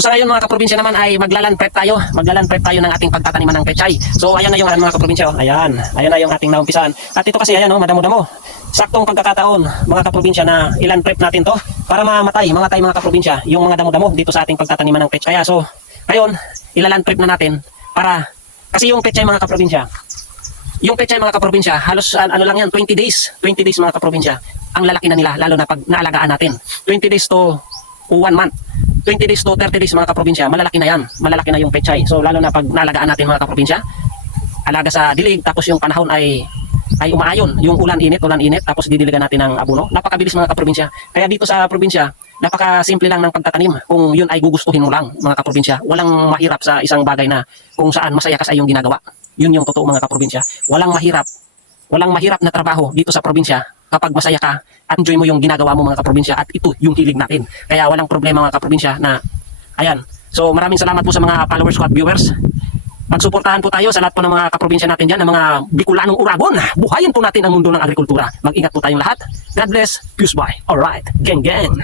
So sa ngayon mga kaprobinsya naman ay maglaland prep tayo. Maglaland prep tayo ng ating pagtataniman ng pechay. So ayan na yung mga kaprobinsya. Ayan. Ayan na yung ating naumpisahan. At ito kasi ayan madamo-damo. Saktong pagkakataon mga kaprobinsya na ilan prep natin to para mamatay mga kaprobinsya yung mga damo-damo dito sa ating pagtataniman ng pechay. Kaya so ngayon ilaland prep na natin para kasi yung pechay mga kaprobinsya. Yung pechay mga kaprobinsya halos ano lang yan 20 days mga kaprobinsya. Ang lalaki na nila lalo na pag naalagaan natin. 20 days to 1 month. 20 days to 30 days mga kaprobinsya, malalaki na yan. Malalaki na yung pechay. So lalo na pag naalagaan natin mga kaprobinsya, alaga sa dilig tapos yung panahon ay umaayon. Yung ulan init, tapos didiligan natin ng abono. Napakabilis mga kaprobinsya. Kaya dito sa probinsya, napaka-simple lang ng pagtatanim. Kung yun ay gugustuhin mo lang mga kaprobinsya. Walang mahirap sa isang bagay na kung saan masaya ka sa iyong ginagawa. Yun yung totoo mga kaprobinsya. Walang mahirap na trabaho dito sa probinsya kapag masaya ka at enjoy mo yung ginagawa mo mga kaprobinsya at ito yung hilig natin. Kaya walang problema mga kaprobinsya na ayan. So maraming salamat po sa mga followers ko at viewers. Magsuportahan po tayo sa lahat po ng mga kaprobinsya natin dyan, ng mga Bicolanong Uragon. Buhayin po natin ang mundo ng agrikultura. Mag-ingat po tayong lahat. God bless. Peace bye. Alright. Gang gang.